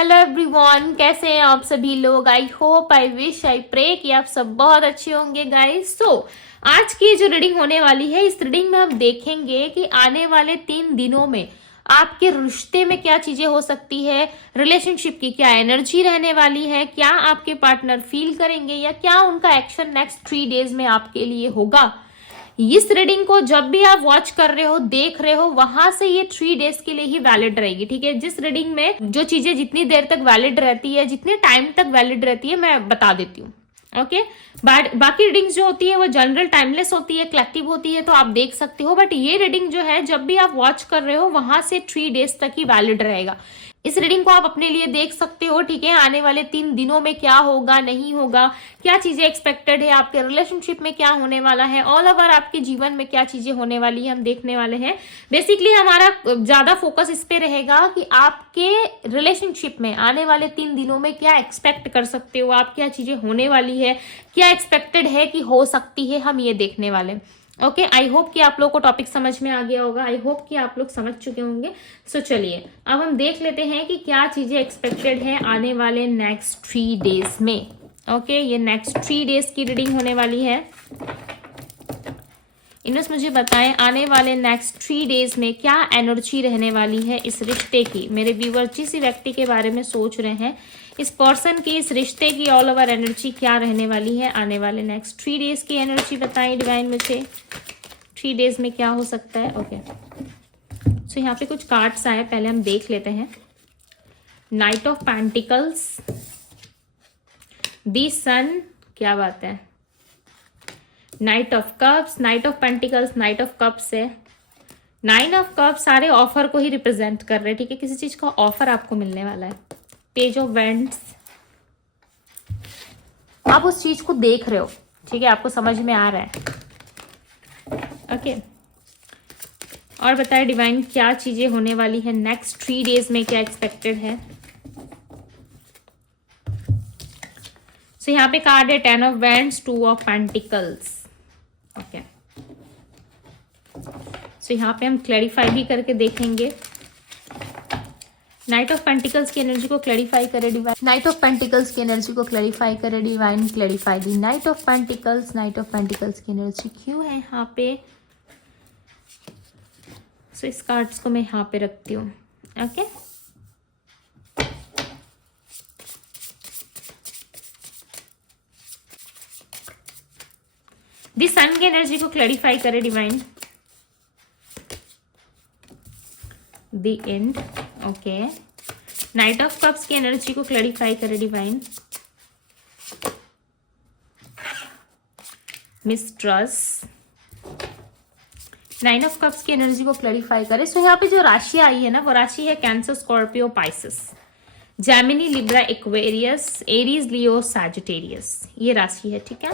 Hello everyone, कैसे हैं आप सभी लोग। I hope, I wish, I pray कि आप सब बहुत अच्छे होंगे गाइस। आज की जो रीडिंग होने वाली है, इस रीडिंग में हम देखेंगे कि आने वाले 3 दिनों में आपके रिश्ते में क्या चीजें हो सकती है, रिलेशनशिप की क्या एनर्जी रहने वाली है, क्या आपके पार्टनर फील करेंगे या क्या उनका एक्शन नेक्स्ट 3 डेज में आपके लिए होगा। इस रीडिंग को जब भी आप वॉच कर रहे हो, देख रहे हो, वहां से ये 3 डेज के लिए ही वैलिड रहेगी। ठीक है, जिस रीडिंग में जो चीजें जितनी देर तक वैलिड रहती है, जितने टाइम तक वैलिड रहती है, मैं बता देती हूँ। ओके, बाकी रीडिंग्स जो होती है वो जनरल टाइमलेस होती है, कलेक्टिव होती है, तो आप देख सकते हो। बट ये रीडिंग जो है, जब भी आप वॉच कर रहे हो, वहां से 3 डेज तक ही वैलिड रहेगा। इस रीडिंग को आप अपने लिए देख सकते हो। ठीक है, आने वाले 3 दिनों में क्या होगा, नहीं होगा, क्या चीजें एक्सपेक्टेड है, आपके रिलेशनशिप में क्या होने वाला है, ऑल ओवर आपके जीवन में क्या चीजें होने वाली है, हम देखने वाले हैं। बेसिकली हमारा ज्यादा फोकस इस पे रहेगा कि आपके रिलेशनशिप में आने वाले 3 दिनों में क्या एक्सपेक्ट कर सकते हो आप, क्या चीजें होने वाली है, क्या एक्सपेक्टेड है कि हो सकती है, हम ये देखने वाले। ओके, आई होप कि आप लोग को टॉपिक समझ में आ गया होगा। आई होप कि आप लोग समझ चुके होंगे। सो चलिए अब हम देख लेते हैं कि क्या चीजें एक्सपेक्टेड है आने वाले नेक्स्ट 3 डेज में। ओके, ये नेक्स्ट 3 डेज की रीडिंग होने वाली है। इनस मुझे बताएं, आने वाले नेक्स्ट 3 डेज में क्या एनर्जी रहने वाली है इस रिश्ते की। मेरे व्यूअर जिस व्यक्ति के बारे में सोच रहे हैं, इस पर्सन की, इस रिश्ते की ऑल ओवर एनर्जी क्या रहने वाली है आने वाले नेक्स्ट 3 डेज की एनर्जी बताएं डिवाइन मुझे। 3 डेज में क्या हो सकता है। ओके, सो यहाँ पे कुछ कार्ड्स आए, पहले हम देख लेते हैं। नाइट ऑफ पेंटिकल्स, दी सन, क्या बात है। Night of cups, night of pentacles, knight of cups है। 9 ऑफ कप्स सारे ऑफर को ही रिप्रेजेंट कर रहे हैं। ठीक है, किसी चीज का ऑफर आपको मिलने वाला है। पेज ऑफ वेंड्स, आप उस चीज को देख रहे हो। ठीक है, आपको समझ में आ रहा है। ओके, और बताए डिवाइन क्या चीजें होने वाली है नेक्स्ट 3 डेज में, क्या एक्सपेक्टेड है। सो यहाँ पे कार्ड है 10 of wands, 2 of pentacles. Okay, so यहाँ पे हम क्लैरिफाई भी करके देखेंगे। नाइट ऑफ पेंटिकल्स की एनर्जी को क्लैरिफाई करे डिवाइन। नाइट ऑफ पेंटिकल्स की एनर्जी को क्लैरिफाई करे divine. Clarify the knight of pentacles. Knight of pentacles की एनर्जी क्यों है यहाँ पे। सो इस कार्ड्स को मैं यहाँ पे रखती हूँ। ओके, दी सन की एनर्जी को क्लैरिफाई करे divine. The and. Okay, night of cups की एनर्जी को क्लैरिफाई करे डिवाइन। मिस्ट्रस्ट। 9 ऑफ कप्स की एनर्जी को क्लैरिफाई करे। सो यहाँ पे जो राशि आई है ना, वो राशि है Cancer, Scorpio, Pisces, Gemini, Libra, Aquarius, Aries, Leo, Sagittarius, ये राशि है। ठीक है,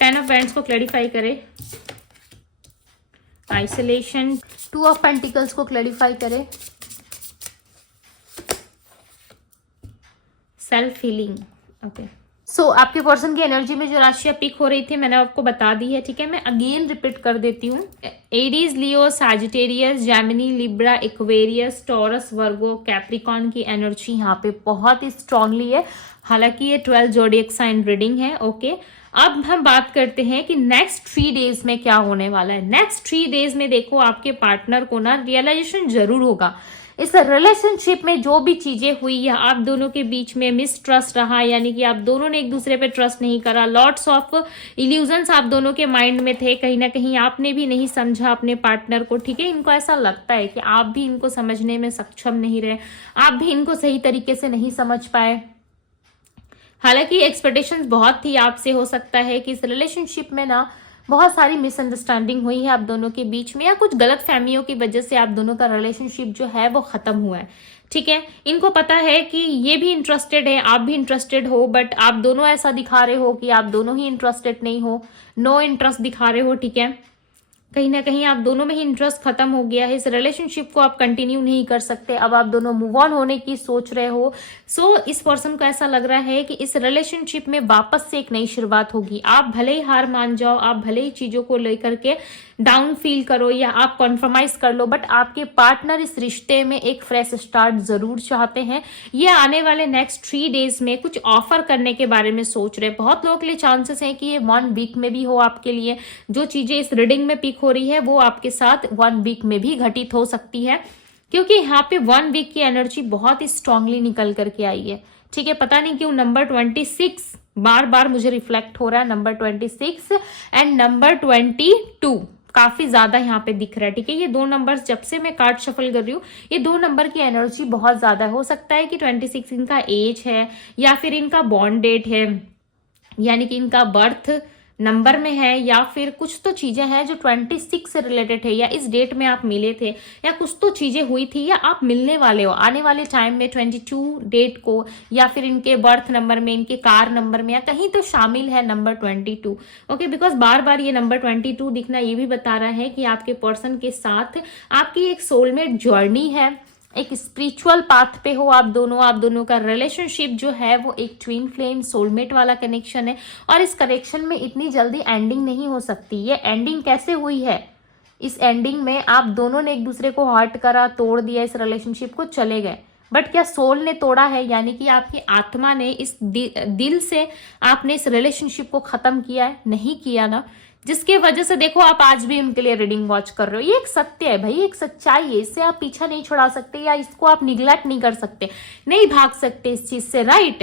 10 ऑफ वेंड्स को क्लैरिफाई करे। आइसोलेशन। 2 ऑफ पेंटिकल्स को क्लैरिफाई करे। Self healing. ओके, सो आपके पर्सन की एनर्जी में जो राशियां पिक हो रही थी, मैंने आपको बता दी है। ठीक है, मैं अगेन रिपीट कर देती हूँ। Aries, Leo, Sagittarius, Gemini, Libra, Aquarius, Taurus, Virgo, Capricorn की एनर्जी यहाँ पे बहुत ही स्ट्रांगली है। हालांकि ये 12 जोडिएक साइन रीडिंग है। ओके, अब हम बात करते हैं कि नेक्स्ट 3 डेज में क्या होने वाला है। नेक्स्ट 3 डेज में देखो, आपके पार्टनर को ना रियलाइजेशन जरूर होगा। इस रिलेशनशिप में जो भी चीजें हुई या आप दोनों के बीच में मिसट्रस्ट रहा, यानी कि आप दोनों ने एक दूसरे पे ट्रस्ट नहीं करा, लॉट्स ऑफ इल्यूजन्स आप दोनों के माइंड में थे, कहीं ना कहीं आपने भी नहीं समझा अपने पार्टनर को। ठीक है, इनको ऐसा लगता है कि आप भी इनको समझने में सक्षम नहीं रहे, आप भी इनको सही तरीके से नहीं समझ पाए। हालांकि एक्सपेक्टेशंस बहुत थी आपसे। हो सकता है कि इस रिलेशनशिप में ना बहुत सारी मिसअंडरस्टैंडिंग हुई है आप दोनों के बीच में, या कुछ गलत फहमियों की वजह से आप दोनों का रिलेशनशिप जो है वो खत्म हुआ है। ठीक है, इनको पता है कि ये भी इंटरेस्टेड है, आप भी इंटरेस्टेड हो, बट आप दोनों ऐसा दिखा रहे हो कि आप दोनों ही इंटरेस्टेड नहीं हो, नो इंटरेस्ट दिखा रहे हो। ठीक है, कहीं ना कहीं आप दोनों में ही इंटरेस्ट खत्म हो गया है। इस रिलेशनशिप को आप कंटिन्यू नहीं कर सकते, अब आप दोनों मूव ऑन होने की सोच रहे हो। सो इस पर्सन को ऐसा लग रहा है कि इस रिलेशनशिप में वापस से एक नई शुरुआत होगी। आप भले ही हार मान जाओ, आप भले ही चीजों को लेकर के डाउन फील करो या आप कॉन्फर्माइज कर लो, बट आपके पार्टनर इस रिश्ते में एक फ्रेश स्टार्ट जरूर चाहते हैं। ये आने वाले नेक्स्ट 3 डेज में कुछ ऑफर करने के बारे में सोच रहे हैं। बहुत लोगों के लिए चांसेस हैं कि ये 1 वीक में भी हो आपके लिए। जो चीजें इस रीडिंग में पिक हो रही है वो आपके साथ 1 वीक में भी घटित हो सकती है, क्योंकि यहाँ पे 1 वीक की एनर्जी बहुत ही स्ट्रांगली निकल करके आई है। ठीक है, पता नहीं क्यों नंबर 26 बार बार मुझे रिफ्लेक्ट हो रहा है, नंबर 26 एंड नंबर 22 काफी ज्यादा यहाँ पे दिख रहा है। ठीक है, ये 2 नंबर्स जब से मैं कार्ड शफल कर रही हूँ, ये 2 नंबर की एनर्जी बहुत ज्यादा हो सकता है कि 26 इनका एज है या फिर इनका बॉर्न डेट है, यानी कि इनका बर्थ नंबर में है, या फिर कुछ तो चीजें हैं जो 26 से रिलेटेड है, या इस डेट में आप मिले थे, या कुछ तो चीजें हुई थी, या आप मिलने वाले हो आने वाले टाइम में 22 डेट को, या फिर इनके बर्थ नंबर में, इनके कार नंबर में, या कहीं तो शामिल है नंबर 22। ओके, बिकॉज बार बार ये नंबर 22 दिखना ये भी बता रहा है कि आपके पर्सन के साथ आपकी एक सोलमेट जर्नी है, एक स्पिरिचुअल पाथ पे हो आप दोनों का रिलेशनशिप जो है वो एक ट्विन फ्लेम सोलमेट वाला कनेक्शन है। और इस कनेक्शन में इतनी जल्दी एंडिंग नहीं हो सकती। ये एंडिंग कैसे हुई है, इस एंडिंग में आप दोनों ने एक दूसरे को हर्ट करा, तोड़ दिया, इस रिलेशनशिप को चले गए, बट क्या सोल ने तोड़ा है, यानी कि आपकी आत्मा ने इस दिल से आपने इस रिलेशनशिप को खत्म किया है? नहीं किया ना, जिसके वजह से देखो आप आज भी उनके लिए रीडिंग वॉच कर रहे हो। ये एक सत्य है भाई, एक सच्चाई है, इससे आप पीछा नहीं छुड़ा सकते, या इसको आप निग्लेक्ट नहीं कर सकते, नहीं भाग सकते इस चीज से, राइट।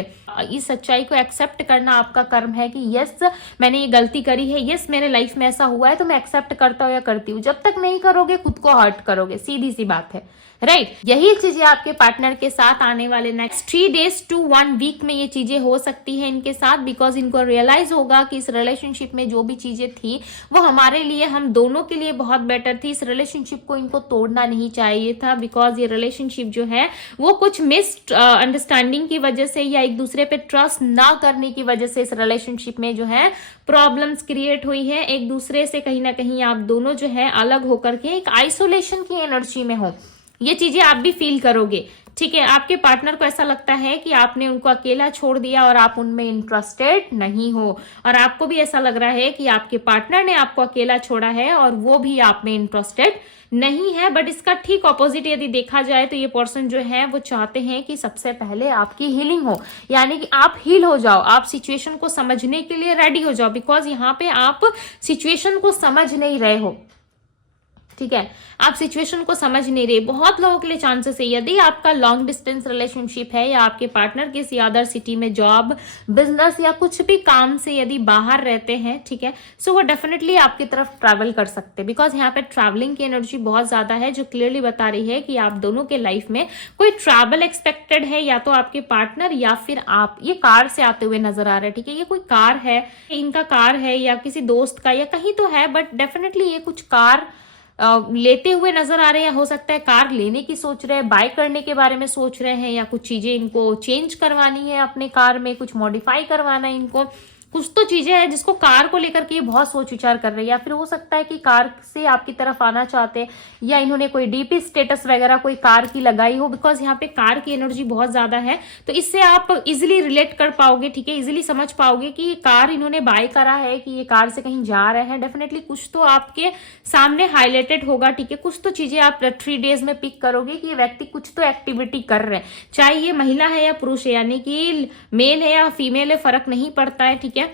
इस सच्चाई को एक्सेप्ट करना आपका कर्म है कि यस मैंने ये गलती करी है, यस मेरे लाइफ में ऐसा हुआ है, तो मैं एक्सेप्ट करता हूँ या करती हूँ। जब तक नहीं करोगे खुद को हर्ट करोगे, सीधी सी बात है, राइट। यही चीजें आपके पार्टनर के साथ आने वाले नेक्स्ट 3 डेज टू 1 वीक में ये चीजें हो सकती है इनके साथ, बिकॉज इनको रियलाइज होगा कि इस रिलेशनशिप में जो भी चीजें थी वो हमारे लिए, हम दोनों के लिए बहुत बेटर थी। इस रिलेशनशिप को इनको तोड़ना नहीं चाहिए था, बिकॉज ये रिलेशनशिप जो है वो कुछ मिस अंडरस्टैंडिंग की वजह से या एक दूसरे पे ट्रस्ट ना करने की वजह से इस रिलेशनशिप में जो है प्रॉब्लम्स क्रिएट हुई है। एक दूसरे से कहीं ना कहीं आप दोनों जो है अलग होकर के एक आइसोलेशन की एनर्जी में हो, ये चीजें आप भी फील करोगे। ठीक है, आपके पार्टनर को ऐसा लगता है कि आपने उनको अकेला छोड़ दिया और आप उनमें इंटरेस्टेड नहीं हो, और आपको भी ऐसा लग रहा है कि आपके पार्टनर ने आपको अकेला छोड़ा है और वो भी आप में इंटरेस्टेड नहीं है। बट इसका ठीक ऑपोजिट यदि देखा जाए तो ये पर्सन जो है वो चाहते हैं कि सबसे पहले आपकी हीलिंग हो, यानी कि आप हील हो जाओ, आप सिचुएशन को समझने के लिए रेडी हो जाओ, बिकॉज यहाँ पे आप सिचुएशन को समझ नहीं रहे हो। ठीक है, आप सिचुएशन को समझ नहीं रहे। बहुत लोगों के लिए चांसेस है, यदि आपका लॉन्ग डिस्टेंस रिलेशनशिप है या आपके पार्टनर किसी अदर सिटी में जॉब, बिजनेस या कुछ भी काम से यदि बाहर रहते हैं, ठीक है, सो वो डेफिनेटली आपकी तरफ ट्रैवल कर सकते हैं, बिकॉज यहाँ पे ट्रैवलिंग की एनर्जी बहुत ज्यादा है, जो क्लियरली बता रही है कि आप दोनों के लाइफ में कोई ट्रैवल एक्सपेक्टेड है, या तो आपके पार्टनर या फिर आप। ये कार से आते हुए नजर आ रहा है, ठीक है, ये कोई कार है, इनका कार है या किसी दोस्त का या कहीं तो है, बट डेफिनेटली ये कुछ कार लेते हुए नजर आ रहे हैं। हो सकता है कार लेने की सोच रहे हैं, बाय करने के बारे में सोच रहे हैं, या कुछ चीजें इनको चेंज करवानी है अपने कार में, कुछ मॉडिफाई करवाना है इनको, कुछ तो चीजें हैं जिसको कार को लेकर के बहुत सोच विचार कर रहे हैं। या फिर हो सकता है कि कार से आपकी तरफ आना चाहते हैं, या इन्होंने कोई डीपी स्टेटस वगैरह कोई कार की लगाई हो, बिकॉज यहाँ पे कार की एनर्जी बहुत ज्यादा है, तो इससे आप इजिली रिलेट कर पाओगे। ठीक है, इजिली समझ पाओगे कि ये कार इन्होंने बाय करा है, कि ये कार से कहीं जा रहे हैं। डेफिनेटली कुछ तो आपके सामने हाईलाइटेड होगा। ठीक है, कुछ तो चीजें आप 3 डेज में पिक करोगे कि ये व्यक्ति कुछ तो एक्टिविटी कर रहे हैं, चाहे ये महिला है या पुरुष है, यानी कि मेल है या फीमेल है, फर्क नहीं पड़ता है। ठीक है,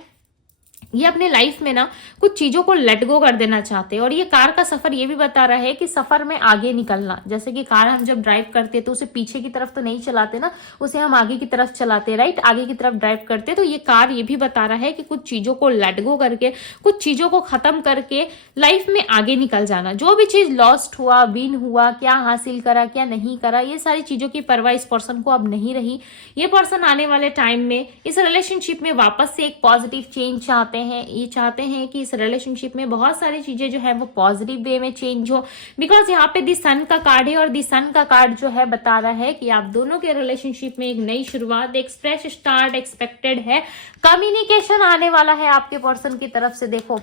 ये अपने लाइफ में ना कुछ चीजों को लेट गो कर देना चाहते हैं। और ये कार का सफर ये भी बता रहा है कि सफर में आगे निकलना, जैसे कि कार हम जब ड्राइव करते हैं तो उसे पीछे की तरफ तो नहीं चलाते ना, उसे हम आगे की तरफ चलाते हैं, राइट, आगे की तरफ ड्राइव करते हैं। तो ये कार ये भी बता रहा है कि कुछ चीजों को लेट गो करके, कुछ चीजों को खत्म करके लाइफ में आगे निकल जाना। जो भी चीज लॉस्ट हुआ, विन हुआ, क्या हासिल करा क्या नहीं करा, ये सारी चीजों की परवाह इस पर्सन को अब नहीं रही। ये पर्सन आने वाले टाइम में इस रिलेशनशिप में वापस से एक पॉजिटिव चेंज चाहते हैं। ये चाहते हैं कि इस रिलेशनशिप में बहुत सारी चीजें जो है वो पॉजिटिव वे में चेंज हो, बिकॉज यहाँ पे दी सन का कार्ड है, और दी सन का कार्ड जो है बता रहा है कि आप दोनों के रिलेशनशिप में एक नई शुरुआत, एक फ्रेश स्टार्ट एक्सपेक्टेड है। कम्युनिकेशन आने वाला है आपके पर्सन की तरफ से। देखो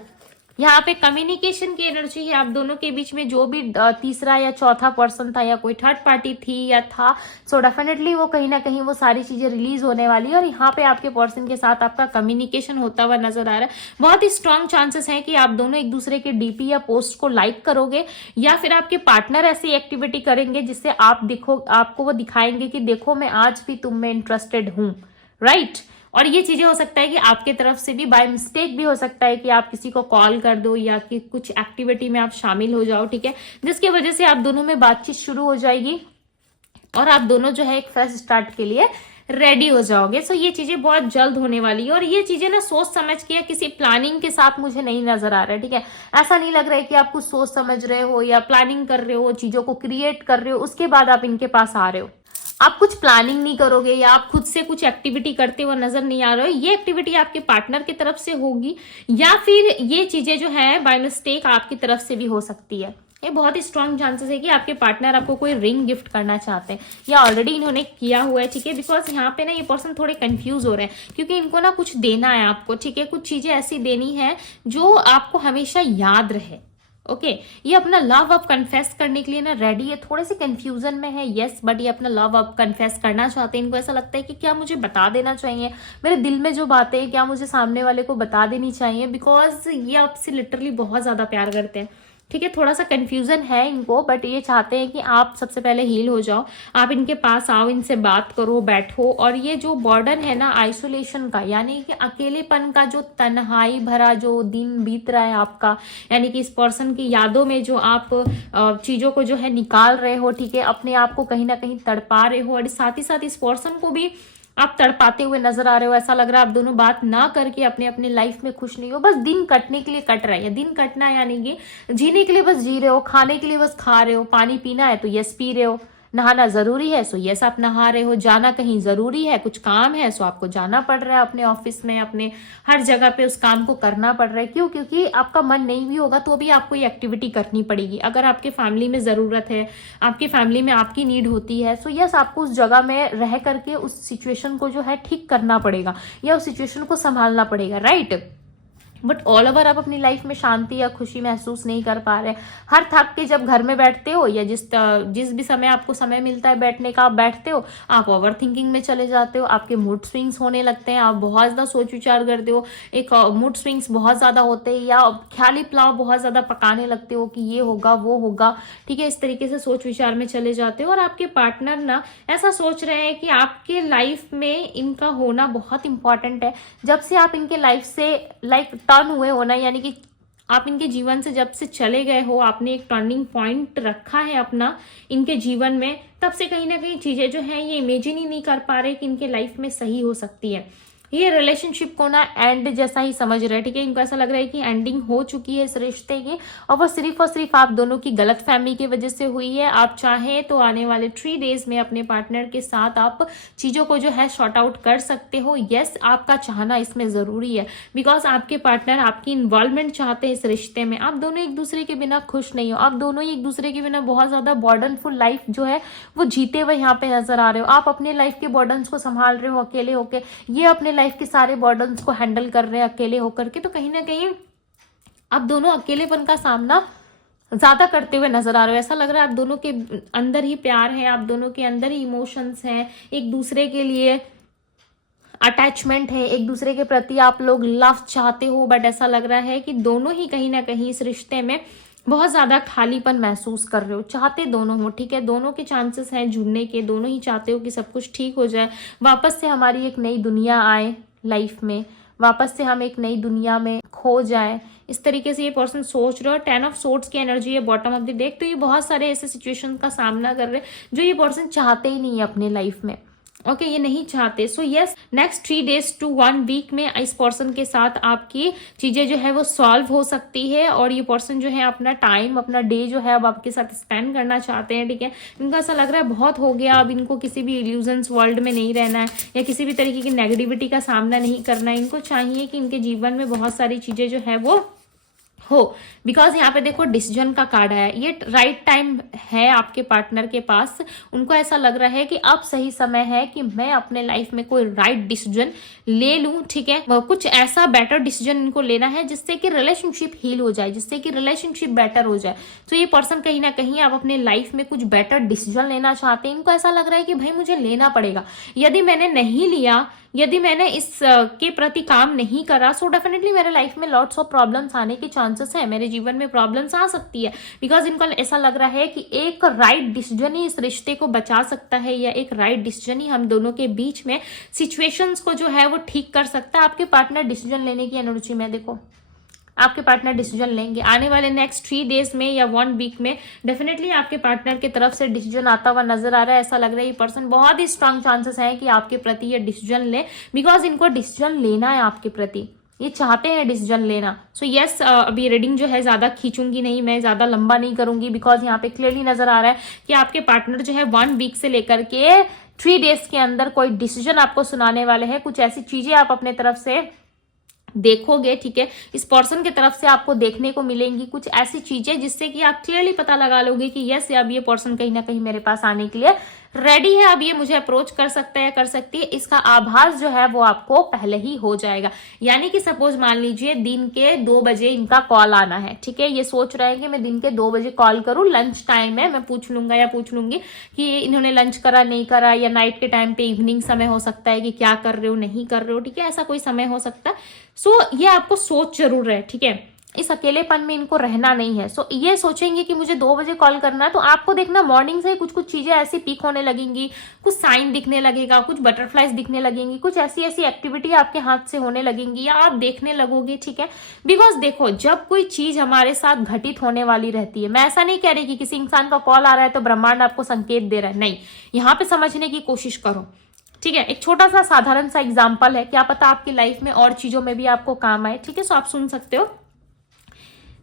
यहाँ पे कम्युनिकेशन की एनर्जी है आप दोनों के बीच में, जो भी तीसरा या चौथा पर्सन था या कोई थर्ड पार्टी थी या था, सो डेफिनेटली वो कहीं ना कहीं वो सारी चीजें रिलीज होने वाली है। और यहाँ पे आपके पर्सन के साथ आपका कम्युनिकेशन होता हुआ नजर आ रहा है। बहुत ही स्ट्रांग चांसेस हैं कि आप दोनों एक दूसरे के डीपी या पोस्ट को लाइक करोगे, या फिर आपके पार्टनर ऐसी एक्टिविटी करेंगे जिससे आपको वो दिखाएंगे कि देखो मैं आज भी तुम में इंटरेस्टेड हूं, राइट। और ये चीजें हो सकता है कि आपके तरफ से भी बाय मिस्टेक भी हो सकता है कि आप किसी को कॉल कर दो या कि कुछ एक्टिविटी में आप शामिल हो जाओ, ठीक है, जिसकी वजह से आप दोनों में बातचीत शुरू हो जाएगी और आप दोनों जो है एक फ्रेश स्टार्ट के लिए रेडी हो जाओगे। सो ये चीजें बहुत जल्द होने वाली है। और ये चीजें ना सोच समझ के या किसी प्लानिंग के साथ मुझे नहीं नजर आ रहा है, ठीक है। ऐसा नहीं लग रहा है कि आप कुछ सोच समझ रहे हो या प्लानिंग कर रहे हो, चीजों को क्रिएट कर रहे हो, उसके बाद आप इनके पास आ रहे हो। आप कुछ प्लानिंग नहीं करोगे या आप खुद से कुछ एक्टिविटी करते हुए नजर नहीं आ रहे हो। ये एक्टिविटी आपके पार्टनर की तरफ से होगी या फिर ये चीजें जो है बाय मिस्टेक आपकी तरफ से भी हो सकती है। ये बहुत ही स्ट्रांग चांसेस है कि आपके पार्टनर आपको कोई रिंग गिफ्ट करना चाहते हैं या ऑलरेडी इन्होंने किया हुआ है, ठीक है। बिकॉज यहाँ पे ना ये पर्सन थोड़े कंफ्यूज हो रहे हैं क्योंकि इनको ना कुछ देना है आपको, ठीक है। कुछ चीजें ऐसी देनी है जो आपको हमेशा याद रहे, ओके। ये अपना लव अब कन्फेस करने के लिए ना रेडी है, थोड़े से कंफ्यूजन में है, यस, बट ये अपना लव अब कन्फेस करना चाहते हैं। इनको ऐसा लगता है कि क्या मुझे बता देना चाहिए, मेरे दिल में जो बातें हैं क्या मुझे सामने वाले को बता देनी चाहिए, बिकॉज ये आपसे लिटरली बहुत ज्यादा प्यार करते हैं, ठीक है। थोड़ा सा कंफ्यूजन है इनको, बट ये चाहते हैं कि आप सबसे पहले हील हो जाओ, आप इनके पास आओ, इनसे बात करो, बैठो। और ये जो बर्डन है ना आइसोलेशन का, यानी कि अकेलेपन का, जो तन्हाई भरा जो दिन बीत रहा है आपका, यानी कि इस पर्सन की यादों में जो आप चीजों को जो है निकाल रहे हो, ठीक है, अपने आप को कहीं ना कहीं तड़पा रहे हो और साथ ही साथ इस पर्सन को भी आप तड़पाते हुए नजर आ रहे हो। ऐसा लग रहा है आप दोनों बात ना करके अपने अपने लाइफ में खुश नहीं हो, बस दिन कटने के लिए कट रहा है। दिन कटना यानी कि जीने के लिए बस जी रहे हो, खाने के लिए बस खा रहे हो, पानी पीना है तो यस पी रहे हो, नहाना जरूरी है सो यस आप नहा रहे हो, जाना कहीं जरूरी है, कुछ काम है सो आपको जाना पड़ रहा है, अपने ऑफिस में, अपने हर जगह पे उस काम को करना पड़ रहा है। क्यों? क्योंकि आपका मन नहीं भी होगा तो भी आपको ये एक्टिविटी करनी पड़ेगी। अगर आपके फैमिली में जरूरत है, आपकी फैमिली में आपकी नीड होती है, सो यस आपको उस जगह में रह करके उस सिचुएशन को जो है ठीक करना पड़ेगा या उस सिचुएशन को संभालना पड़ेगा, राइट। बट ऑल ओवर आप अपनी लाइफ में शांति या खुशी महसूस नहीं कर पा रहे। हर थक के जब घर में बैठते हो या जिस भी समय आपको समय मिलता है बैठने का, आप बैठते हो, आप ओवर थिंकिंग में चले जाते हो, आपके मूड स्विंग्स होने लगते हैं, आप बहुत ज़्यादा सोच विचार करते हो, एक मूड स्विंग्स बहुत ज़्यादा होते हैं या ख्याली पुलाव बहुत ज़्यादा पकाने लगते हो कि ये होगा वो होगा, ठीक है। इस तरीके से सोच विचार में चले जाते हो और आपके पार्टनर ना ऐसा सोच रहे हैं कि आपके लाइफ में इनका होना बहुत इंपॉर्टेंट है। जब से आप इनके लाइफ से टर्न हुए हो ना, यानी कि आप इनके जीवन से जब से चले गए हो, आपने एक टर्निंग पॉइंट रखा है अपना इनके जीवन में, तब से कहीं ना कहीं चीजें जो हैं ये इमेजिन ही नहीं कर पा रहे कि इनके लाइफ में सही हो सकती है। ये रिलेशनशिप को ना एंड जैसा ही समझ रहे हैं, ठीक है। इनको ऐसा लग रहा है कि एंडिंग हो चुकी है इस रिश्ते की और वो सिर्फ आप दोनों की गलतफहमी की वजह से हुई है। आप चाहें तो आने वाले 3 डेज में अपने पार्टनर के साथ आप चीजों को जो है शॉर्ट आउट कर सकते हो। यस आपका चाहना इसमें जरूरी है, बिकॉज आपके पार्टनर आपकी इन्वॉल्वमेंट चाहते हैं इस रिश्ते में। आप दोनों एक दूसरे के बिना खुश नहीं हो, आप दोनों ही एक दूसरे के बिना बहुत ज्यादा बर्डनफुल लाइफ जो है वो जीते हुए यहाँ पे नजर आ रहे हो। आप अपने लाइफ के बर्डन्स को संभाल रहे हो अकेले होके, ये अपने लाइफ के सारे बर्डन्स को हैंडल कर रहे हैं अकेले होकर के, तो कहीं ना कहीं आप दोनों अकेलेपन का सामना ज्यादा करते हुए नजर आ रहे हो। ऐसा लग रहा है आप दोनों के अंदर ही प्यार है, आप दोनों के अंदर ही इमोशंस हैं, एक दूसरे के लिए अटैचमेंट है, एक दूसरे के प्रति आप लोग लव चाहते हो, बट ऐसा लग रहा है कि दोनों ही कहीं ना कहीं इस रिश्ते में बहुत ज्यादा खालीपन महसूस कर रहे हो। चाहते दोनों हो, ठीक है, दोनों के चांसेस हैं जुड़ने के, दोनों ही चाहते हो कि सब कुछ ठीक हो जाए, वापस से हमारी एक नई दुनिया आए लाइफ में, वापस से हम एक नई दुनिया में खो जाए। इस तरीके से ये पर्सन सोच रहे हो। 10 ऑफ सोर्ड्स की एनर्जी है बॉटम ऑफ द डेक, तो ये बहुत सारे ऐसे सिचुएशन का सामना कर रहे हैं जो ये पर्सन चाहते ही नहीं है अपने लाइफ में, ओके, ये नहीं चाहते। So yes next 3 days to 1 week में इस पर्सन के साथ आपकी चीजें जो है वो सॉल्व हो सकती है और ये पर्सन जो है अपना टाइम, अपना डे जो है अब आपके साथ स्पेंड करना चाहते हैं, ठीक है। इनको ऐसा लग रहा है बहुत हो गया, अब इनको किसी भी इल्यूजन्स वर्ल्ड में नहीं रहना है या किसी भी तरीके की नेगेटिविटी का सामना नहीं करना है। इनको चाहिए कि इनके जीवन में बहुत सारी चीजें जो है वो हो, बिकॉज यहाँ पे देखो डिसीजन का कार्ड है, ये राइट टाइम है आपके पार्टनर के पास। उनको ऐसा लग रहा है कि अब सही समय है कि मैं अपने लाइफ में कोई राइट डिसीजन ले लूं, ठीक है। वह कुछ ऐसा बेटर डिसीजन इनको लेना है जिससे कि रिलेशनशिप हील हो जाए, जिससे कि रिलेशनशिप बेटर हो जाए। तो ये पर्सन कहीं ना कहीं आप अपने लाइफ में कुछ बेटर डिसीजन लेना चाहते हैं। इनको ऐसा लग रहा है कि भाई मुझे लेना पड़ेगा, यदि मैंने नहीं लिया, यदि मैंने इस के प्रति काम नहीं करा, सो डेफिनेटली मेरे लाइफ में लॉट्स ऑफ प्रॉब्लम्स आने के चांसेस है, मेरे जीवन में प्रॉब्लम्स आ सकती है। बिकॉज इनको ऐसा लग रहा है कि एक राइट डिसीजन ही इस रिश्ते को बचा सकता है, या एक राइट डिसीजन ही हम दोनों के बीच में सिचुएशंस को जो है वो ठीक कर सकता है। आपके पार्टनर डिसीजन लेने की एनर्जी में देखो, आपके पार्टनर डिसीजन लेंगे आने वाले नेक्स्ट 3 डेज में या 1 वीक में। डेफिनेटली आपके पार्टनर की तरफ से डिसीजन आता हुआ नजर आ रहा है। ऐसा लग रहा है ये पर्सन बहुत ही स्ट्रांग चांसेस है कि आपके प्रति ये डिसीजन ले, बिकॉज इनको डिसीजन लेना है आपके प्रति, ये चाहते हैं डिसीजन लेना। सो यस, अभी रीडिंग जो है ज्यादा खींचूंगी नहीं, मैं ज्यादा लंबा नहीं करूंगी, बिकॉज यहाँ पे क्लियरली नजर आ रहा है कि आपके पार्टनर जो है 1 वीक से लेकर के 3 डेज के अंदर कोई डिसीजन आपको सुनाने वाले हैं। कुछ ऐसी चीजें आप अपने तरफ से देखोगे, ठीक है। इस पर्सन की तरफ से आपको देखने को मिलेंगी कुछ ऐसी चीजें जिससे कि आप क्लियरली पता लगा लोगे कि यस, अब ये पर्सन कहीं ना कहीं मेरे पास आने के लिए रेडी है, अब ये मुझे अप्रोच कर सकता है, कर सकती है। इसका आभास जो है वो आपको पहले ही हो जाएगा। यानी कि सपोज मान लीजिए दिन के 2 बजे इनका कॉल आना है, ठीक है। ये सोच रहे हैं कि मैं दिन के 2 बजे कॉल करूं, लंच टाइम है, मैं पूछ लूंगा या पूछ लूंगी कि इन्होंने लंच करा नहीं करा, या नाइट के टाइम पे इवनिंग समय हो सकता है कि क्या कर रहे हो नहीं कर रहे हो, ठीक है, ऐसा कोई समय हो सकता है। सो ये आपको सोच जरूर है, ठीक है। इस अकेलेपन में इनको रहना नहीं है। सो ये सोचेंगे कि मुझे 2 बजे कॉल करना है, तो आपको देखना मॉर्निंग से कुछ कुछ चीजें ऐसी पीक होने लगेंगी, कुछ साइन दिखने लगेगा, कुछ बटरफ्लाइज दिखने लगेंगी, कुछ ऐसी ऐसी एक्टिविटी आपके हाथ से होने लगेंगी या आप देखने लगोगे, ठीक है। बिकॉज देखो, जब कोई चीज हमारे साथ घटित होने वाली रहती है, मैं ऐसा नहीं कह रही कि किसी इंसान का कॉल आ रहा है तो ब्रह्मांड आपको संकेत दे रहा है, नहीं। यहाँ पे समझने की कोशिश करो, ठीक है। एक छोटा सा साधारण सा एग्जाम्पल है, क्या पता आपकी लाइफ में और चीजों में भी आपको काम आए, ठीक है। सो आप सुन सकते हो।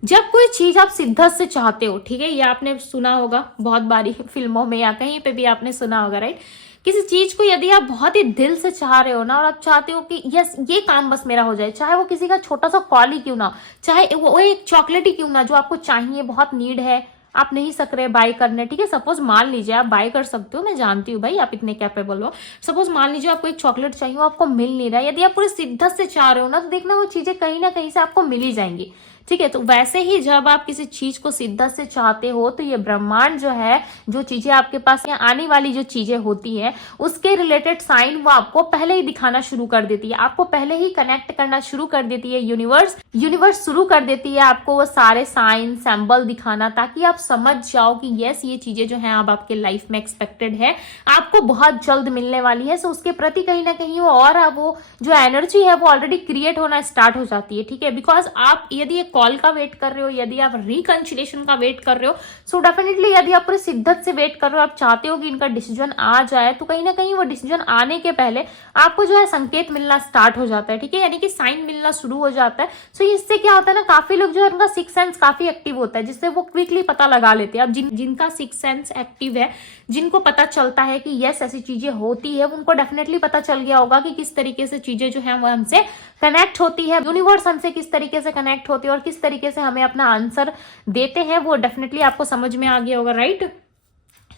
जब कोई चीज आप शिद्दत से चाहते हो, ठीक है, ये आपने सुना होगा बहुत बारी फिल्मों में या कहीं पे भी आपने सुना होगा, राइट। किसी चीज को यदि आप बहुत ही दिल से चाह रहे हो ना, और आप चाहते हो कि यस ये काम बस मेरा हो जाए, चाहे वो किसी का छोटा सा कॉल ही क्यों ना, चाहे वो एक चॉकलेट ही क्यों ना जो आपको चाहिए, बहुत नीड है, आप नहीं सक रहे बाय करने, ठीक है। सपोज मान लीजिए आप बाय कर सकते हो, मैं जानती हूँ भाई आप इतने कैपेबल हो। सपोज मान लीजिए आपको एक चॉकलेट चाहिए, वो आपको मिल नहीं रहा है, यदि आप पूरी शिद्दत से चाह रहे हो ना, तो देखना वो चीजें कहीं ना कहीं से आपको मिल ही जाएंगी, ठीक है। तो वैसे ही जब आप किसी चीज को शिद्दत से चाहते हो, तो ये ब्रह्मांड जो है, जो चीजें आपके पास आने वाली जो चीजें होती है, उसके रिलेटेड साइन वो आपको पहले ही दिखाना शुरू कर देती है, आपको पहले ही कनेक्ट करना शुरू कर देती है। यूनिवर्स शुरू कर देती है आपको वो सारे साइन सिंबल दिखाना, ताकि आप समझ जाओ कि यस ये चीजें जो है अब आपके लाइफ में एक्सपेक्टेड है, आपको बहुत जल्द मिलने वाली है। सो उसके प्रति कहीं ना कहीं वो जो एनर्जी है वो ऑलरेडी क्रिएट होना स्टार्ट हो जाती है, ठीक है। बिकॉज आप यदि कॉल का वेट कर रहे हो, यदि आप रिकंसिलिएशन का वेट कर रहे हो, सो डेफिनेटली यदि आप पूरी शिद्दत से वेट कर रहे हो, आप चाहते हो कि इनका डिसीजन आ जाए, तो कहीं ना कहीं वो डिसीजन आने के पहले आपको जो है संकेत मिलना स्टार्ट हो जाता है, ठीक है, यानी कि साइन मिलना शुरू हो जाता है। सो इससे क्या होता है ना, काफी लोग जो है उनका सिक्स सेंस काफी एक्टिव होता है, जिससे वो क्विकली पता लगा लेते हैं। अब जिनका सिक्स सेंस एक्टिव है, जिनको पता चलता है कि यस ऐसी चीजें होती है, उनको डेफिनेटली पता चल गया होगा कि किस तरीके से चीजें जो है वो हमसे कनेक्ट होती है, यूनिवर्स हमसे किस तरीके से कनेक्ट होती है और किस तरीके से हमें अपना आंसर देते हैं, वो डेफिनेटली आपको समझ में आ गया होगा, राइट।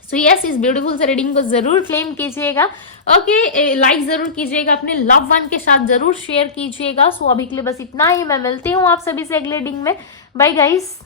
सो यस, इस ब्यूटीफुल से रीडिंग को जरूर क्लेम कीजिएगा, ओके, लाइक जरूर कीजिएगा, अपने लव वन के साथ जरूर शेयर कीजिएगा। सो अभी के लिए बस इतना ही, मैं मिलती हूँ आप सभी से अगले रीडिंग में। Bye guys.